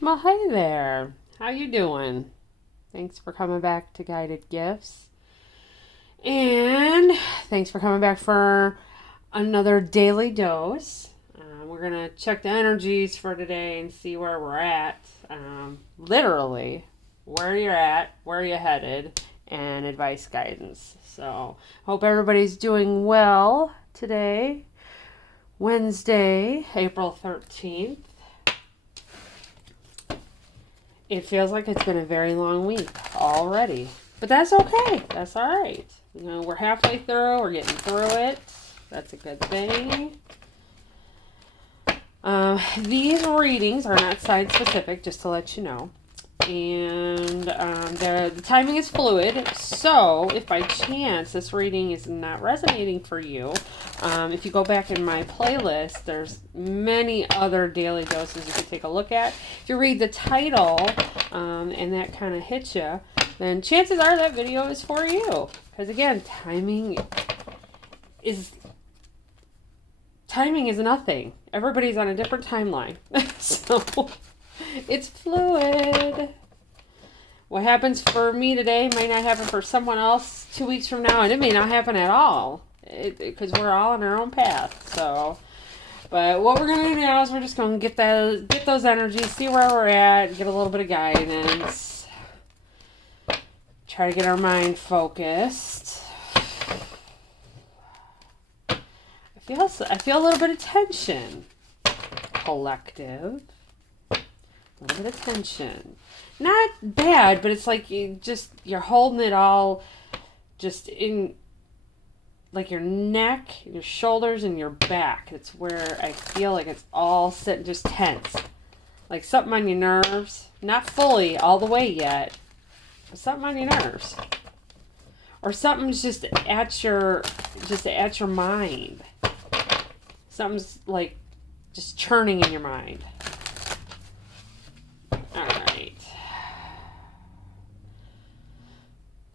Well, hey there. How you doing? Thanks for coming back to Guided Gifts. And thanks for coming back for another daily dose. We're going to check the energies for today and see where we're at. Literally, where you're at, where you're headed, and advice guidance. So, hope everybody's doing well today. Wednesday, April 13th. It feels like it's been a very long week already. But that's okay. That's all right. We're halfway through. We're getting through it. That's a good thing. These readings are not side specific, just to let you know. And the timing is fluid. So if by chance this reading is not resonating for you, if you go back in my playlist, there's many other daily doses you can take a look at. If you read the title and that kind of hits you, then chances are that video is for you. Because again, timing is nothing. Everybody's on a different timeline. So it's fluid. What happens for me today might not happen for someone else 2 weeks from now, and it may not happen at all, because we're all on our own path. So, but what we're gonna do now is we're just gonna get those energies, see where we're at, get a little bit of guidance, try to get our mind focused. I feel a little bit of tension, collective. A little bit of tension. Not bad, but it's like you're holding it all just in like your neck, your shoulders, and your back. It's where I feel like it's all sitting just tense. Like something on your nerves. Not fully all the way yet, but something on your nerves. Or something's just at your mind. Something's like just churning in your mind.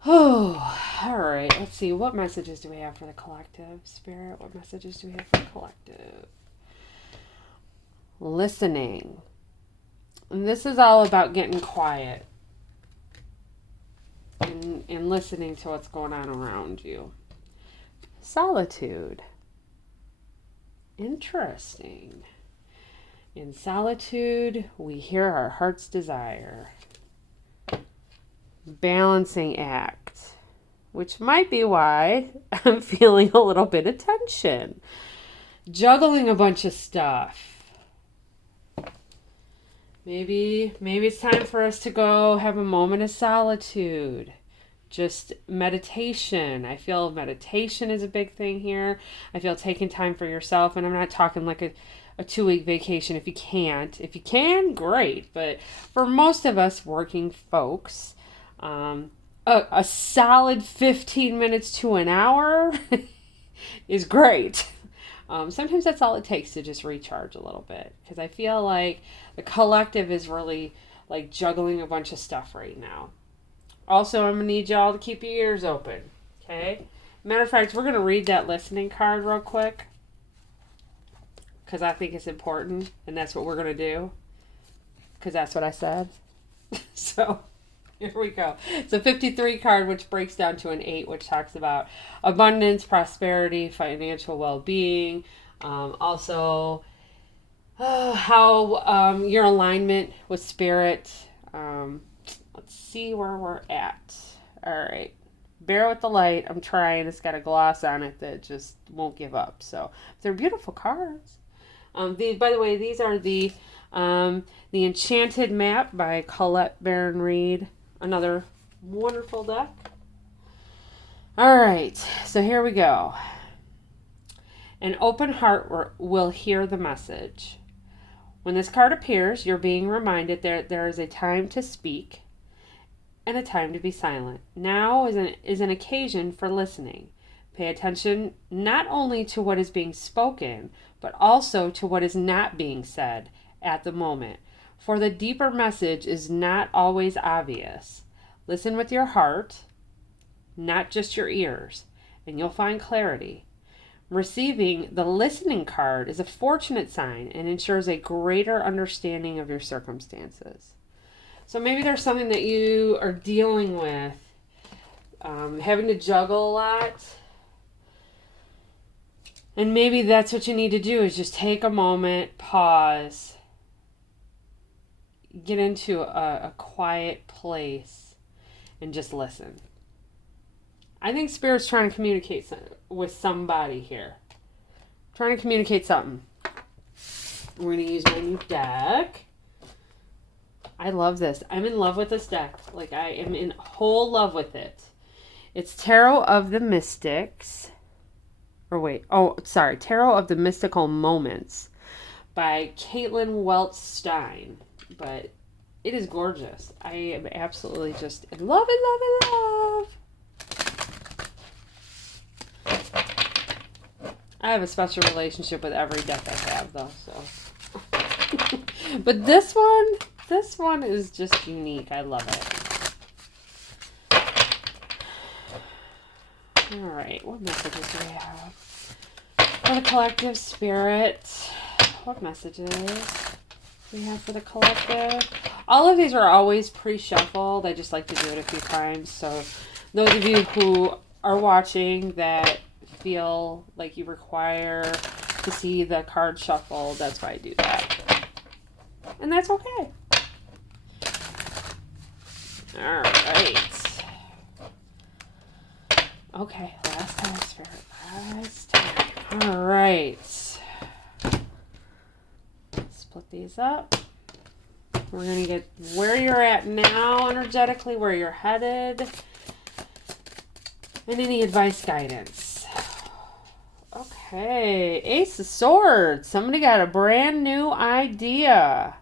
Oh, all right. Let's see. What messages do we have for the collective? Spirit, what messages do we have for the collective? Listening. And this is all about getting quiet and listening to what's going on around you. Solitude. Interesting. In solitude, we hear our heart's desire. Balancing act, which might be why I'm feeling a little bit of tension. Juggling a bunch of stuff. Maybe it's time for us to go have a moment of solitude. Just meditation. I feel meditation is a big thing here. I feel taking time for yourself, and I'm not talking like a 2-week vacation if you can't. If you can, great. But for most of us working folks, a solid 15 minutes to an hour is great. Sometimes that's all it takes to just recharge a little bit. Because I feel like the collective is really like juggling a bunch of stuff right now. Also, I'm going to need y'all to keep your ears open. Okay? Matter of fact, we're going to read that listening card real quick. Because I think it's important. And that's what we're going to do. Because that's what I said. So, here we go. It's a 53 card, which breaks down to an 8, which talks about abundance, prosperity, financial well-being. Also, how your alignment with spirit. Let's see where we're at. All right. Bear with the light. I'm trying. It's got a gloss on it that just won't give up. So they're beautiful cards. By the way, these are the Enchanted Map by Colette Baron Reed. Another wonderful deck. All right. So here we go. An open heart will hear the message. When this card appears, you're being reminded that there is a time to speak and a time to be silent. Now is an occasion for listening. Pay attention not only to what is being spoken, but also to what is not being said at the moment. For the deeper message is not always obvious. Listen with your heart, not just your ears, and you'll find clarity. Receiving the listening card is a fortunate sign and ensures a greater understanding of your circumstances. So maybe there's something that you are dealing with, having to juggle a lot. And maybe that's what you need to do, is just take a moment, pause, get into a quiet place and just listen. I think Spirit's trying to communicate with somebody here. Trying to communicate something. We're going to use my new deck. I love this. I'm in love with this deck. Like, I am in whole love with it. It's Tarot of the Mystics. Tarot of the Mystical Moments by Caitlin Welch-Stein. But it is gorgeous. I am absolutely just in love, in love, in love. I have a special relationship with every deck I have, though, so. But this one is just unique. I love it. All right, what messages do we have for the collective, Spirit? What messages do we have for the collective? All of these are always pre-shuffled. I just like to do it a few times. So those of you who are watching that feel like you require to see the card shuffle, that's why I do that. And that's okay. All right. Okay, last time, Spirit. Last time. All right. Split these up. We're going to get where you're at now energetically, where you're headed, and any advice, guidance. Okay, Ace of Swords. Somebody got a brand new idea.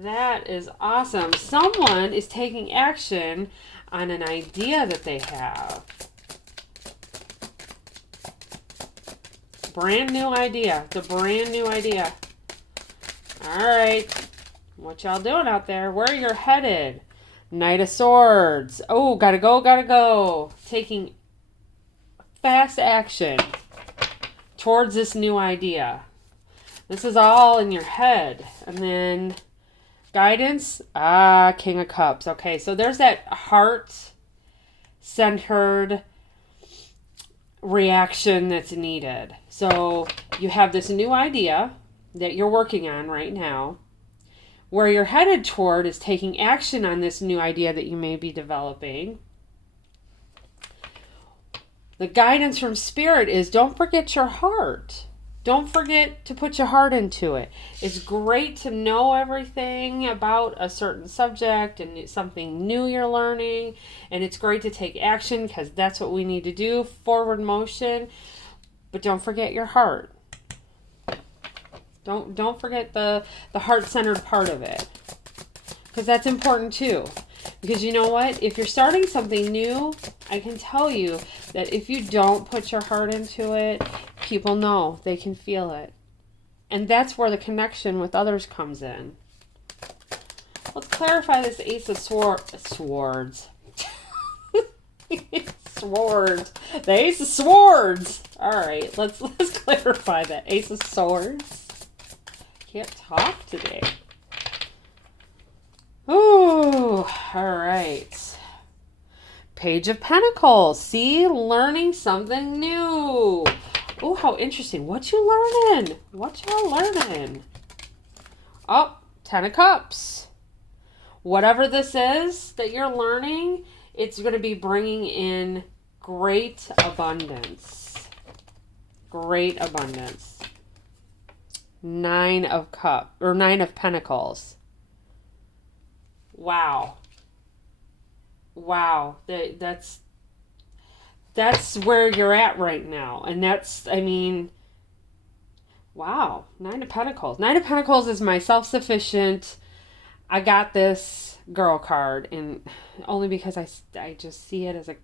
That is awesome. Someone is taking action on an idea that they have. Brand new idea. It's a brand new idea. All right. What y'all doing out there? Where you're headed? Knight of Swords. Oh, gotta go, gotta go. Taking fast action towards this new idea. This is all in your head. And then guidance. King of Cups. Okay, so there's that heart-centered reaction that's needed. So you have this new idea that you're working on right now. Where you're headed toward is taking action on this new idea that you may be developing. The guidance from Spirit is don't forget your heart. Don't forget to put your heart into it. It's great to know everything about a certain subject and something new you're learning. And it's great to take action because that's what we need to do, forward motion. But don't forget your heart. Don't forget the heart-centered part of it. Because that's important too. Because you know what? If you're starting something new, I can tell you that if you don't put your heart into it, people know. They can feel it. And that's where the connection with others comes in. Let's clarify this Ace of Swords. Swords. The Ace of Swords. All right, let's clarify that. Ace of Swords. Can't talk today. Ooh, all right. Page of Pentacles. See, learning something new. Oh, how interesting. What you learning? What y'all learning? Oh, 10 of Cups. Whatever this is that you're learning, it's going to be bringing in great abundance. Great abundance. 9 of Pentacles. Wow. That's where you're at right now. And that's, I mean, wow. 9 of Pentacles. 9 of Pentacles is my self-sufficient, I got this girl card. And only because I just see it as a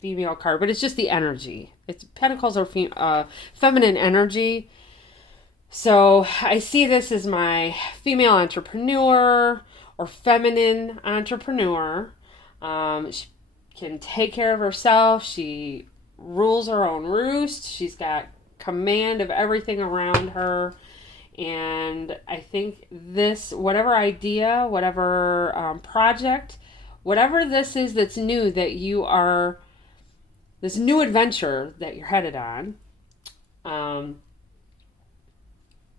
female card. But it's just the energy. It's Pentacles are feminine energy. So I see this as my female entrepreneur or feminine entrepreneur. She can take care of herself. She rules her own roost. She's got command of everything around her. And I think this, whatever idea, whatever project, whatever this is that's new, that you are, this new adventure that you're headed on,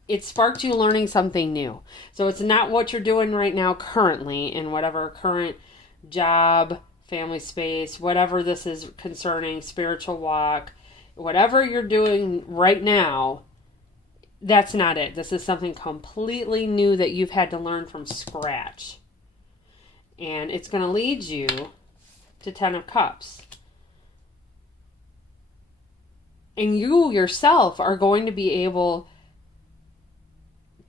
it sparked you learning something new. So it's not what you're doing right now currently in whatever current job, family space, whatever this is concerning, spiritual walk, whatever you're doing right now, that's not it. This is something completely new that you've had to learn from scratch. And it's going to lead you to 10 of Cups. And you yourself are going to be able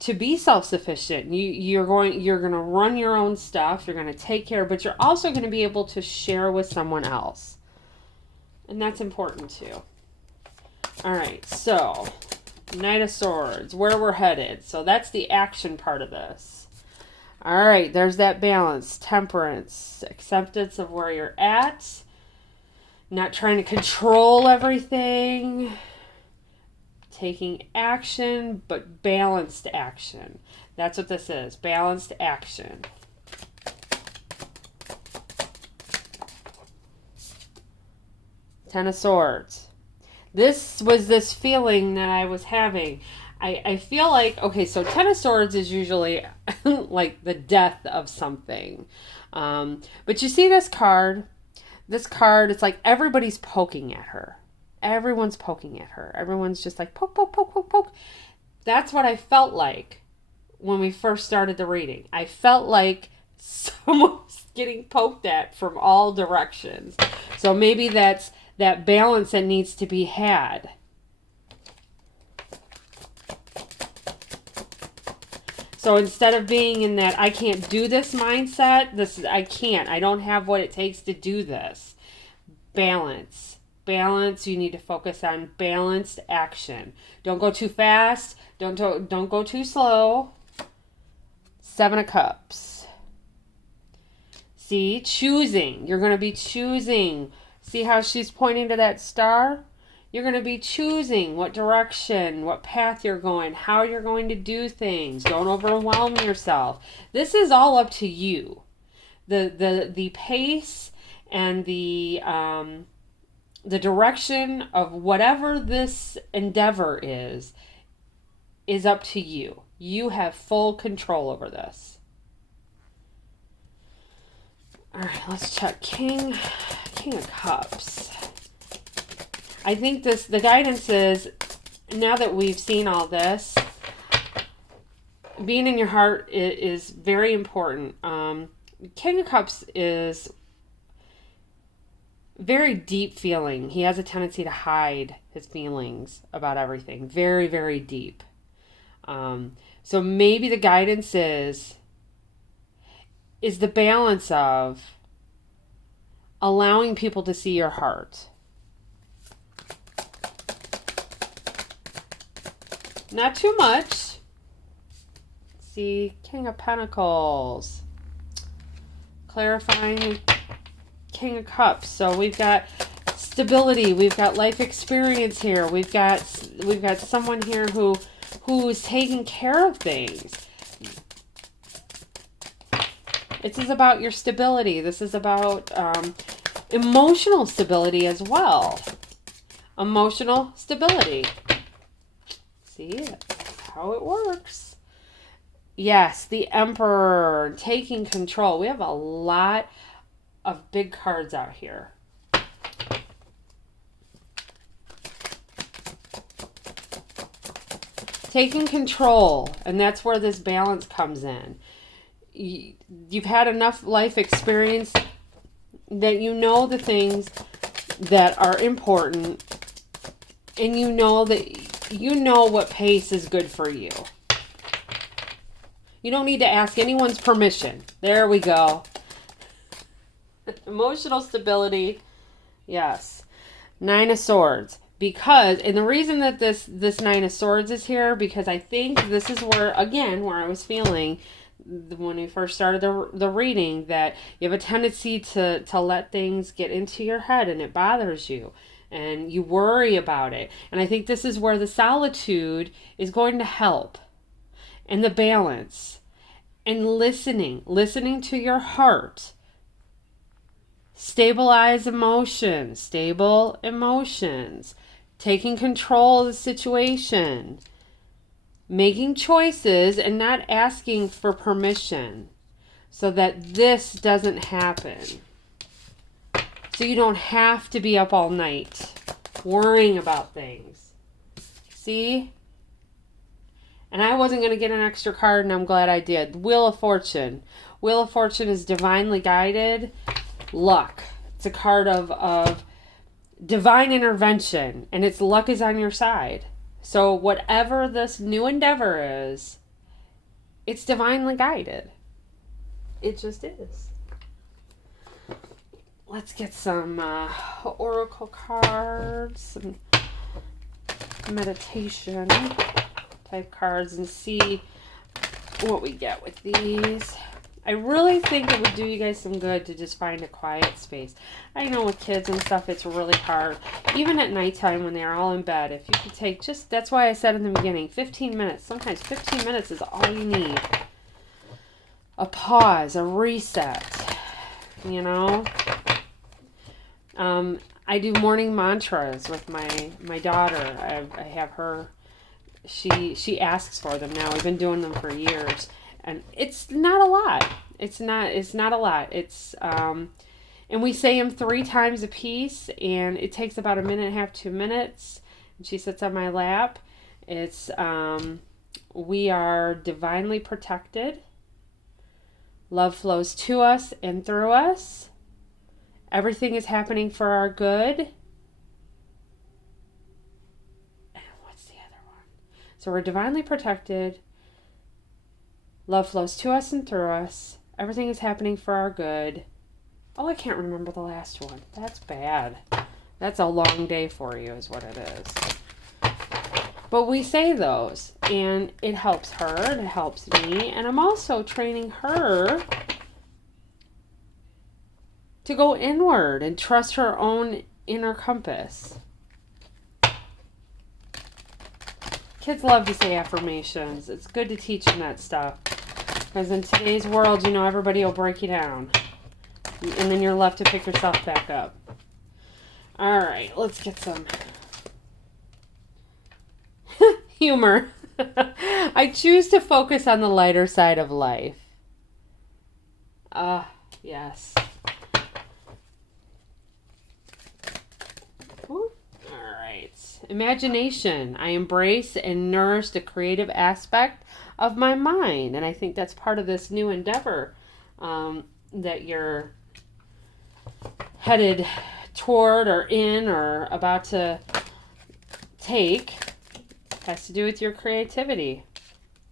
to be self-sufficient. You're going to run your own stuff. You're going to take care, but you're also going to be able to share with someone else. And that's important too. All right, so Knight of Swords, where we're headed. So that's the action part of this. All right, there's that balance, temperance, acceptance of where you're at, not trying to control everything, taking action, but balanced action. That's what this is, balanced action. Ten of Swords. This was this feeling that I was having. I feel like, okay, so Ten of Swords is usually like the death of something. But you see this card? This card, it's like everybody's poking at her. Everyone's poking at her. Everyone's just like poke, poke, poke, poke, poke. That's what I felt like when we first started the reading. I felt like someone was getting poked at from all directions. So maybe that's that balance that needs to be had. So instead of being in that I can't do this mindset, I don't have what it takes to do this. Balance. Balance, you need to focus on balanced action. Don't go too fast, don't go too slow. Seven of Cups. See, choosing. You're going to be choosing. See how she's pointing to that star? You're going to be choosing what direction, what path you're going, how you're going to do things. Don't overwhelm yourself. This is all up to you. The pace and the direction of whatever this endeavor is up to you. You have full control over this. All right, let's check King of Cups. I think the guidance is, now that we've seen all this, being in your heart is very important. King of Cups is very deep feeling. He has a tendency to hide his feelings about everything. Very, very deep. So maybe the guidance is the balance of allowing people to see your heart. Not too much. See, King of Pentacles. Clarifying King of Cups. So we've got stability. We've got life experience here. We've got someone here who's taking care of things. This is about your stability. This is about emotional stability as well. Emotional stability. See, that's how it works. Yes, the Emperor, taking control. We have a lot of big cards out here. Taking control, and that's where this balance comes in. You've had enough life experience that you know the things that are important, and you know what pace is good for you. You don't need to ask anyone's permission. There we go. Emotional stability. Yes. Nine of Swords. Because, and the reason that this Nine of Swords is here, because I think this is where I was feeling when we first started the reading, that you have a tendency to let things get into your head and it bothers you. and you worry about it. And I think this is where the solitude is going to help, and the balance, and listening to your heart. Stable emotions, taking control of the situation, making choices and not asking for permission so that this doesn't happen. So you don't have to be up all night worrying about things. See? And I wasn't going to get an extra card, and I'm glad I did. Wheel of Fortune. Wheel of Fortune is divinely guided luck. It's a card of divine intervention, and its luck is on your side. So whatever this new endeavor is, it's divinely guided. It just is. Let's get some oracle cards, some meditation type cards, and see what we get with these. I really think it would do you guys some good to just find a quiet space. I know with kids and stuff, it's really hard. Even at nighttime when they're all in bed, if you could take just, that's why I said in the beginning, 15 minutes. Sometimes 15 minutes is all you need. A pause, a reset, you know. I do morning mantras with my daughter. I have her, she asks for them now. We've been doing them for years. And it's not a lot. It's not a lot. It's, and we say them 3 times a piece, and it takes about 1.5 to 2 minutes. And she sits on my lap. It's, we are divinely protected. Love flows to us and through us. Everything is happening for our good. And what's the other one? So we're divinely protected. Love flows to us and through us. Everything is happening for our good. Oh, I can't remember the last one. That's bad. That's a long day for you is what it is. But we say those, and it helps her, and it helps me, and I'm also training her to go inward and trust her own inner compass. Kids love to say affirmations. It's good to teach them that stuff. Because in today's world, you know, everybody will break you down. And then you're left to pick yourself back up. All right, let's get some humor. I choose to focus on the lighter side of life. Yes. Ooh. All right. Imagination. I embrace and nourish the creative aspect of my mind. And I think that's part of this new endeavor that you're headed toward or in or about to take. Has to do with your creativity.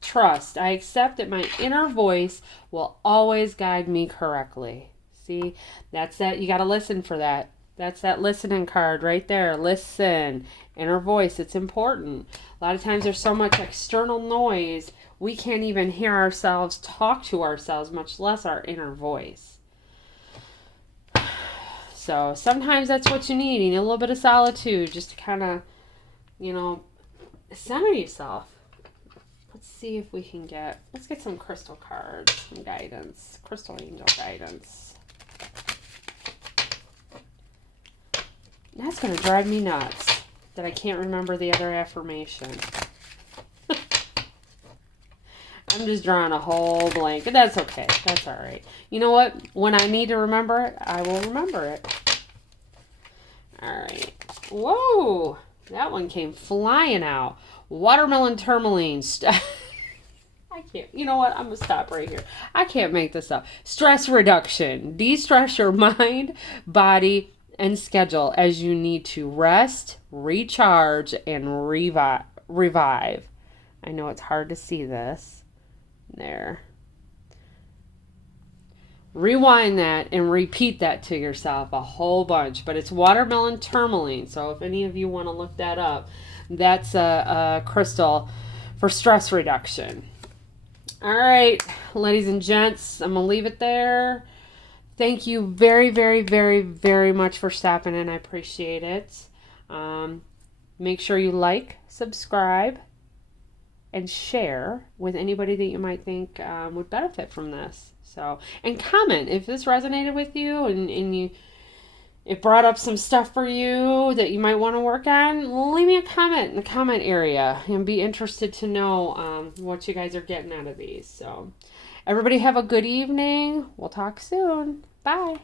Trust. I accept that my inner voice will always guide me correctly. See, that's that. You got to listen for that. That's that listening card right there. Listen. Inner voice. It's important. A lot of times there's so much external noise, we can't even hear ourselves talk to ourselves, much less our inner voice. So sometimes that's what you need. You need a little bit of solitude just to kind of, you know, center yourself. Let's see if we can let's get some crystal cards, some guidance, crystal angel guidance. That's going to drive me nuts that I can't remember the other affirmation. I'm just drawing a whole blank. That's okay. That's all right. You know what? When I need to remember it, I will remember it. All right. Whoa. That one came flying out. Watermelon tourmaline. I can't. You know what? I'm going to stop right here. I can't make this up. Stress reduction. De-stress your mind, body, and schedule as you need to rest, recharge, and revive. I know it's hard to see this. There. Rewind that and repeat that to yourself a whole bunch. But it's watermelon tourmaline. So if any of you want to look that up, that's a crystal for stress reduction. All right, ladies and gents, I'm going to leave it there. Thank you very, very, very, very much for stopping in. I appreciate it. Make sure you like, subscribe, and share with anybody that you might think would benefit from this. So, and comment if this resonated with you and it brought up some stuff for you that you might want to work on. Leave me a comment in the comment area and be interested to know what you guys are getting out of these. So, everybody have a good evening. We'll talk soon. Bye.